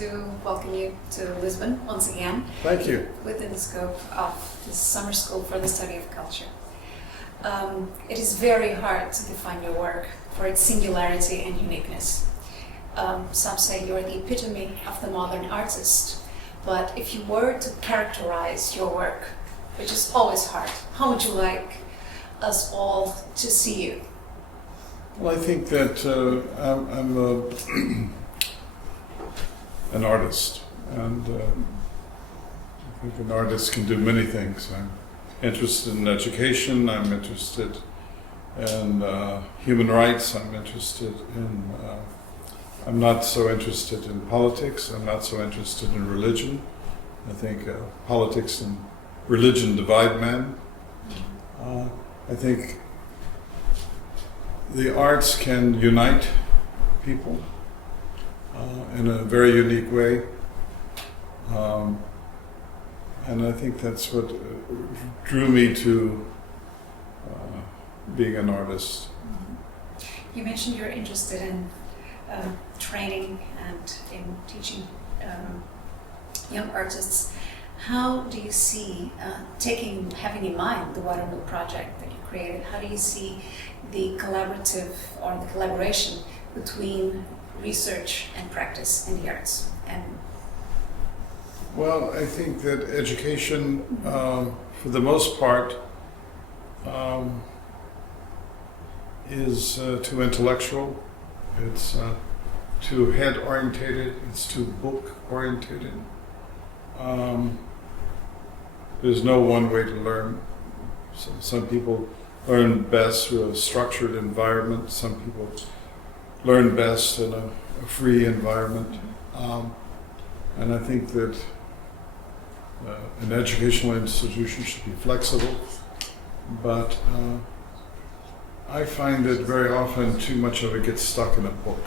to welcome you to Lisbon once again. Thank you. Within the scope of the Summer School for the Study of Culture. It is very hard to define your work for its singularity and uniqueness. Some say you're the epitome of the modern artist, but if you were to characterize your work, which is always hard, how would you like us all to see you? Well, I think that I'm an artist, and I think an artist can do many things. I'm interested in education, I'm interested in human rights, I'm not so interested in politics, I'm not so interested in religion. I think politics and religion divide men. I think the arts can unite people in a very unique way. And I think that's what drew me to being an artist. You mentioned you're interested in training and in teaching young artists. How do you see, having in mind the Waterloo project that you created, how do you see the collaborative or the collaboration between research and practice in the arts? Well, I think that education, for the most part, is too intellectual. It's too head-orientated. It's too book-orientated. There's no one way to learn. So some people learn best through a structured environment. Some people learn best in a free environment. And I think that an educational institution should be flexible, but I find that very often too much of it gets stuck in a book.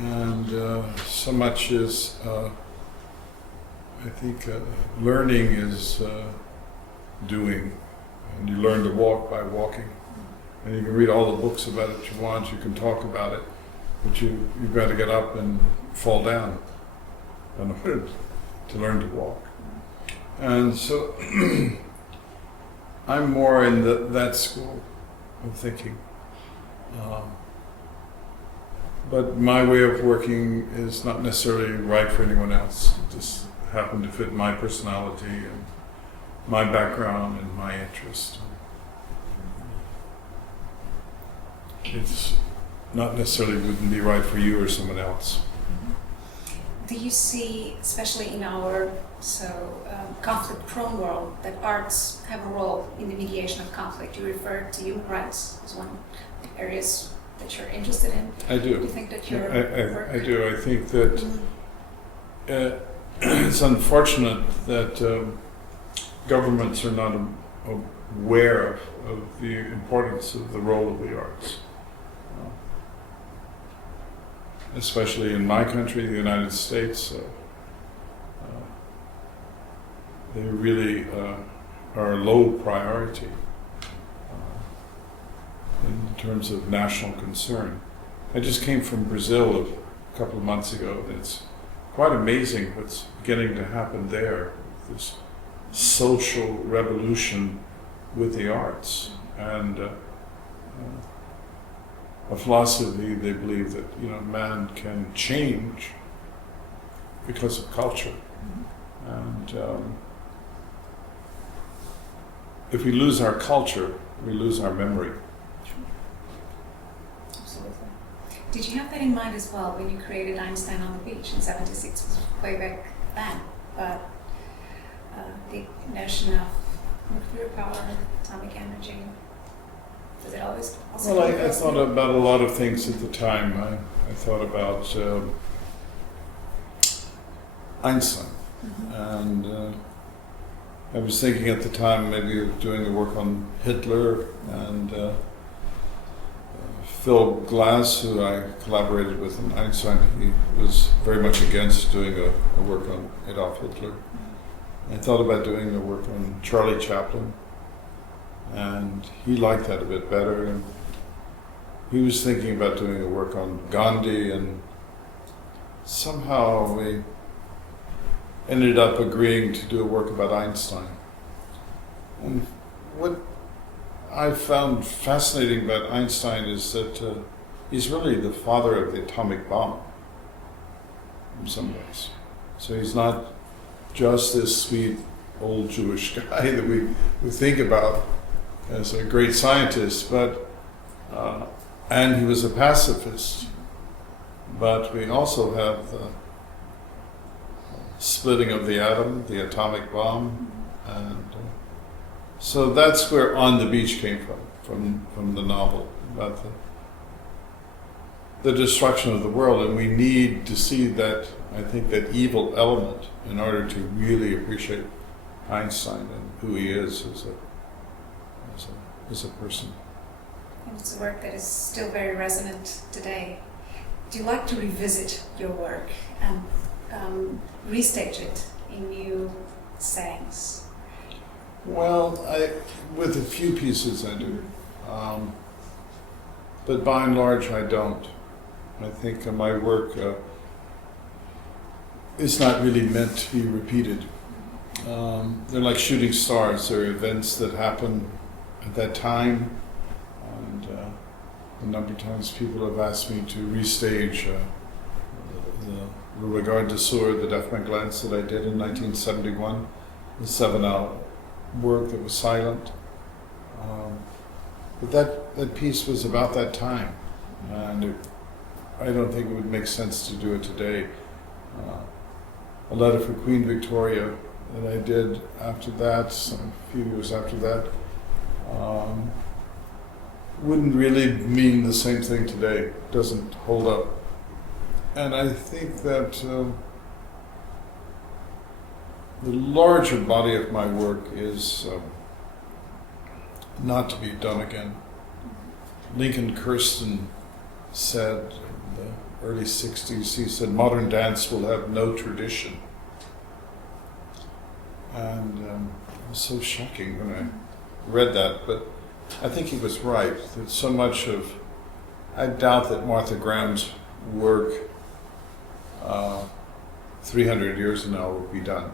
And so much is, I think learning is doing, and you learn to walk by walking. And you can read all the books about it you want, you can talk about it, but you've got to get up and fall down in order to learn to walk. And so I'm more in that school of thinking. But my way of working is not necessarily right for anyone else. It just happened to fit my personality and my background and my interest. It's not necessarily wouldn't be right for you or someone else. Do you see, especially in our conflict-prone world, that arts have a role in the mediation of conflict? You referred to human rights as one of the areas that you're interested in. I do. Do you think that your work... I do. I think that it's unfortunate that governments are not aware of the importance of the role of the arts. Especially in my country, the United States, they really are a low priority in terms of national concern. I just came from Brazil a couple of months ago, and it's quite amazing what's beginning to happen there, this social revolution with the arts. And a philosophy, they believe that man can change because of culture. And if we lose our culture, we lose our memory. Absolutely. Did you have that in mind as well when you created Einstein on the Beach in '76? It was way back then, but the notion of nuclear power, atomic energy, was it always also? Well, I thought about a lot of things at the time. I thought about Einstein, and I was thinking at the time maybe of doing the work on Hitler, and Phil Glass, who I collaborated with in Einstein, he was very much against doing a work on Adolf Hitler. I thought about doing a work on Charlie Chaplin, and he liked that a bit better. And he was thinking about doing a work on Gandhi, and somehow we ended up agreeing to do a work about Einstein. And what I found fascinating about Einstein is that he's really the father of the atomic bomb in some ways. So he's not just this sweet old Jewish guy that we think about as a great scientist, but and he was a pacifist. But we also have the splitting of the atom, the atomic bomb, and so that's where On the Beach came from the novel, about the destruction of the world. And we need to see that, I think, that evil element in order to really appreciate Einstein and who he is as a person. And it's a work that is still very resonant today. Do you like to revisit your work and restage it in new settings? Well, with a few pieces I do, but by and large I don't. I think my work is not really meant to be repeated. They're like shooting stars. They're events that happen at that time, and a number of times people have asked me to restage the Regard de Sourd, the Deaf Man Glance that I did in 1971, the 7-hour work that was silent. But that piece was about that time, and I don't think it would make sense to do it today. A letter for Queen Victoria that I did after that, a few years after that, wouldn't really mean the same thing today. It doesn't hold up. And I think that the larger body of my work is not to be done again. Lincoln Kirsten said in the early 60s, he said, modern dance will have no tradition. And it was so shocking when I read that, but I think he was right. That so much of, I doubt that Martha Graham's work 300 years from now will be done.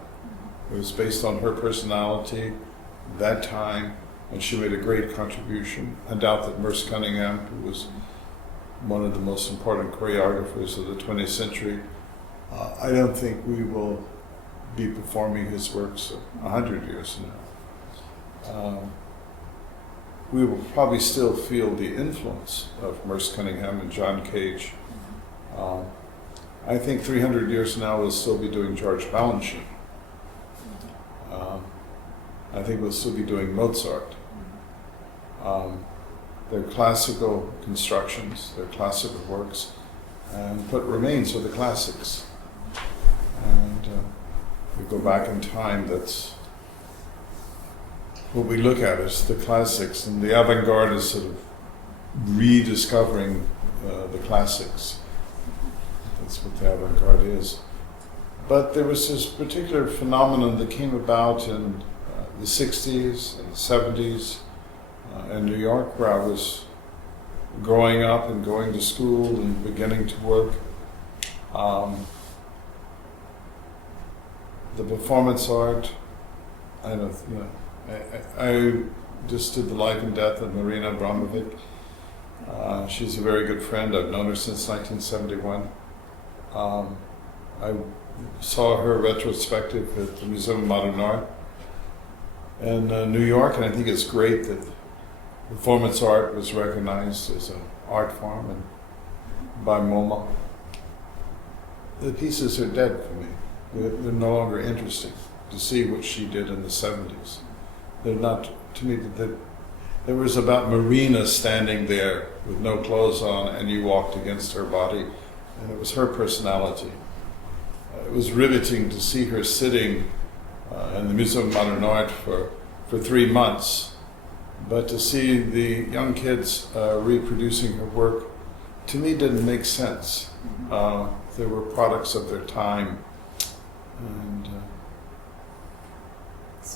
It was based on her personality, that time, and she made a great contribution. I doubt that Merce Cunningham, who was one of the most important choreographers of the 20th century, I don't think we will be performing his works 100 years from now. We will probably still feel the influence of Merce Cunningham and John Cage. I think 300 years from now we'll still be doing George Balanchine. I think we'll still be doing Mozart. They're classical constructions, they're classical works, and what remains are the classics. And we go back in time, that's what we look at is the classics, and the avant-garde is sort of rediscovering the classics. That's what the avant-garde is. But there was this particular phenomenon that came about in the 60s and the 70s in New York, where I was growing up and going to school and beginning to work. The performance art, I just did the life and death of Marina Abramovic. She's a very good friend. I've known her since 1971. I saw her retrospective at the Museum of Modern Art in New York, and I think it's great that performance art was recognized as an art form and by MoMA. The pieces are dead for me. They're no longer interesting to see what she did in the 70s. They're not, to me, there was about Marina standing there with no clothes on, and you walked against her body, and it was her personality. It was riveting to see her sitting in the Museum of Modern Art for 3 months, but to see the young kids reproducing her work, to me didn't make sense. They were products of their time, and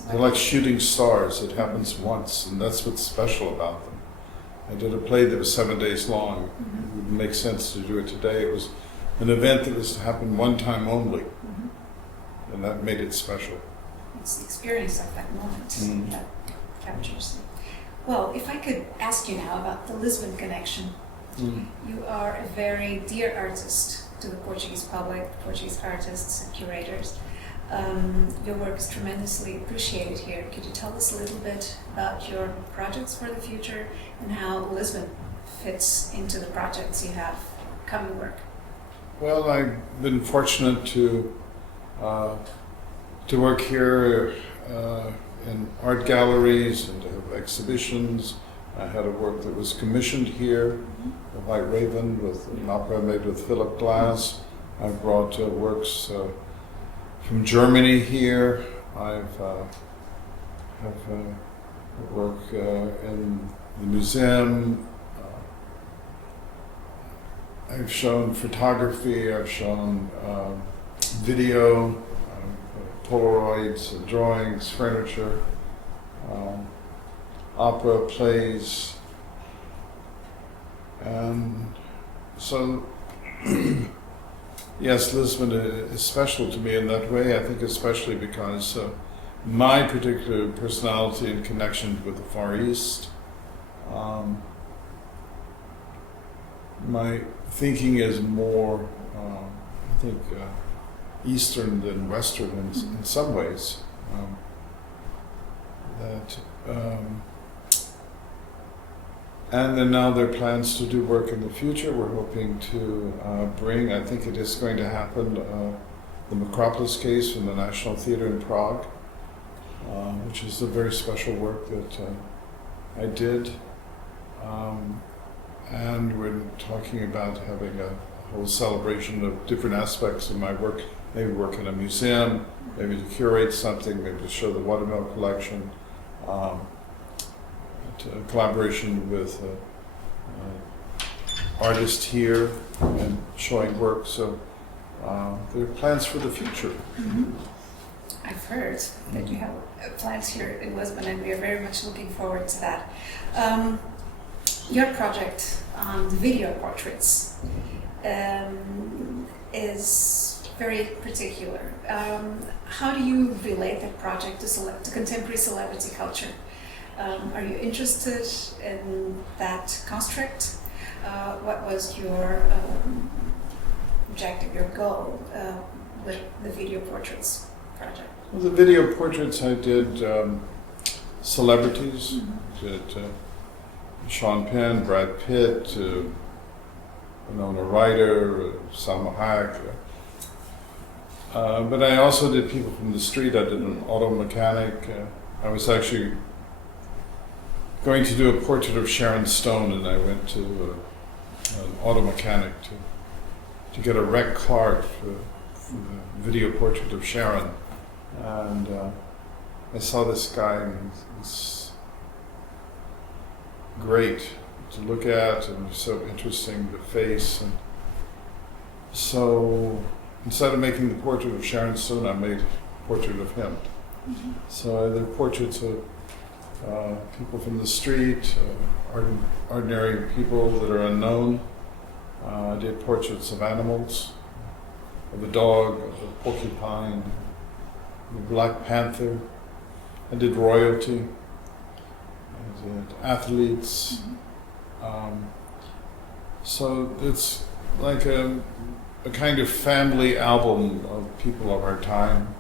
they're like shooting stars. It happens once, and that's what's special about them. I did a play that was 7 days long. It wouldn't make sense to do it today. It was an event that was to happen one time only, Mhm. and that made it special. It's the experience of that moment Mm. that captures it. Well, if I could ask you now about the Lisbon connection. You are a very dear artist to the Portuguese public, Portuguese artists and curators. Your work is tremendously appreciated here. Could you tell us a little bit about your projects for the future and how Lisbon fits into the projects you have coming work? Well, I've been fortunate to work here in art galleries and to have exhibitions. I had a work that was commissioned here, The White Raven, with an opera made with Philip Glass. I brought works from Germany here. I've have work in the museum. I've shown photography. I've shown video, Polaroids, drawings, furniture, opera, plays, and so yes, Lisbon is special to me in that way. I think especially because my particular personality and connection with the Far East, my thinking is more, I think, Eastern than Western in some ways. And then now there are plans to do work in the future. We're hoping to bring, I think it is going to happen, the Macropolis case from the National Theatre in Prague, which is a very special work that I did. And we're talking about having a whole celebration of different aspects of my work, maybe work in a museum, maybe to curate something, maybe to show the watermill collection. Collaboration with artists here and showing work. So there are plans for the future. Mm-hmm. I've heard that you have plans here in Lisbon, and we are very much looking forward to that. Your project on the video portraits is very particular. How do you relate that project to contemporary celebrity culture? Are you interested in that construct? What was your objective, your goal with the video portraits project? Well, the video portraits I did celebrities, did Sean Penn, Brad Pitt, Winona Ryder, Salma Hayek. But I also did people from the street. I did an auto mechanic. I was actually going to do a portrait of Sharon Stone, and I went to an auto mechanic to get a wrecked car for the video portrait of Sharon. And I saw this guy, and he's great to look at, and so interesting, the face. And so instead of making the portrait of Sharon Stone, I made a portrait of him. Mm-hmm. So there are portraits of people from the street, ordinary people that are unknown. I did portraits of animals, of a dog, of a porcupine, of a Black Panther. I did royalty. I did athletes. So it's like a kind of family album of people of our time,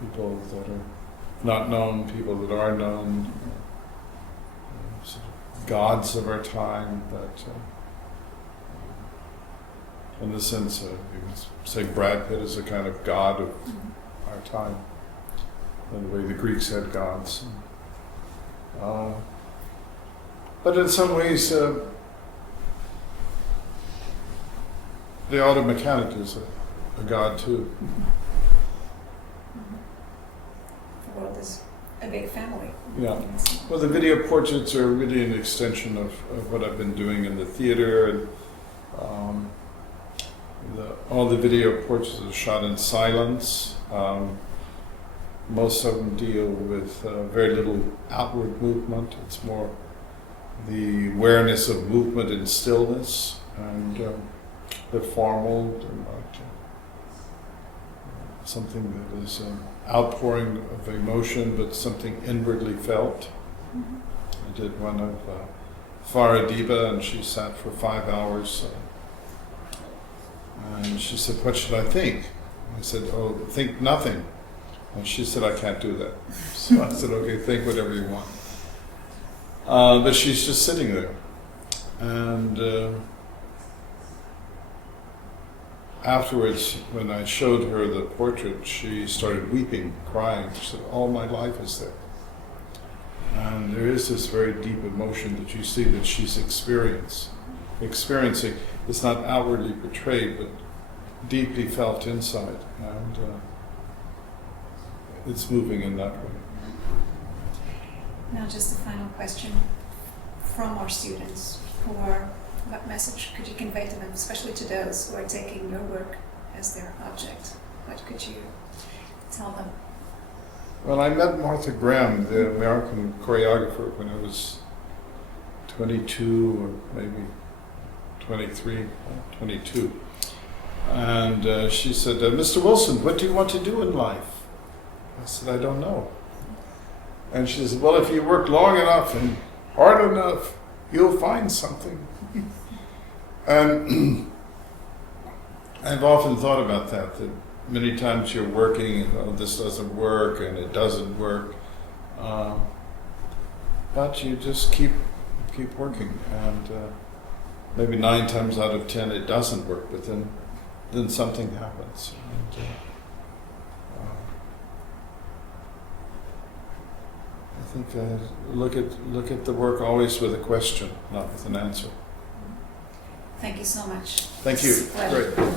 people that are not known, people that are known, sort of gods of our time that, in the sense of, you could say Brad Pitt is a kind of god of our time, in the way the Greeks had gods. But in some ways, the auto mechanic is a god too. The world is a big family. Yeah. Well, the video portraits are really an extension of what I've been doing in the theater, and all the video portraits are shot in silence. Most of them deal with very little outward movement. It's more the awareness of movement and stillness. And they're formal, they're not something that is an outpouring of emotion, but something inwardly felt. Mhm. I did one of Faradiba, and she sat for 5 hours. And she said, "What should I think?" I said, "Oh, think nothing." And she said, "I can't do that." So I said, "Okay, think whatever you want." But she's just sitting there. And afterwards, when I showed her the portrait, she started weeping, crying. She said, "All my life is there." And there is this very deep emotion that you see that she's experiencing. It's not outwardly portrayed, but deeply felt inside. And it's moving in that way. Now, just a final question from our students what message could you convey to them, especially to those who are taking your work as their object? What could you tell them? Well, I met Martha Graham, the American choreographer, when I was 22 or maybe 23, 22. And she said, "Mr. Wilson, what do you want to do in life?" I said, "I don't know." And she said, "Well, if you work long enough and hard enough, you'll find something." And I've often thought about that many times you're working and, "Oh, this doesn't work," and it doesn't work. But you just keep working, and maybe 9 times out of 10 it doesn't work, but then something happens. And, I think look at the work always with a question, not with an answer. Thank you so much. Thank you. It's a pleasure. Great.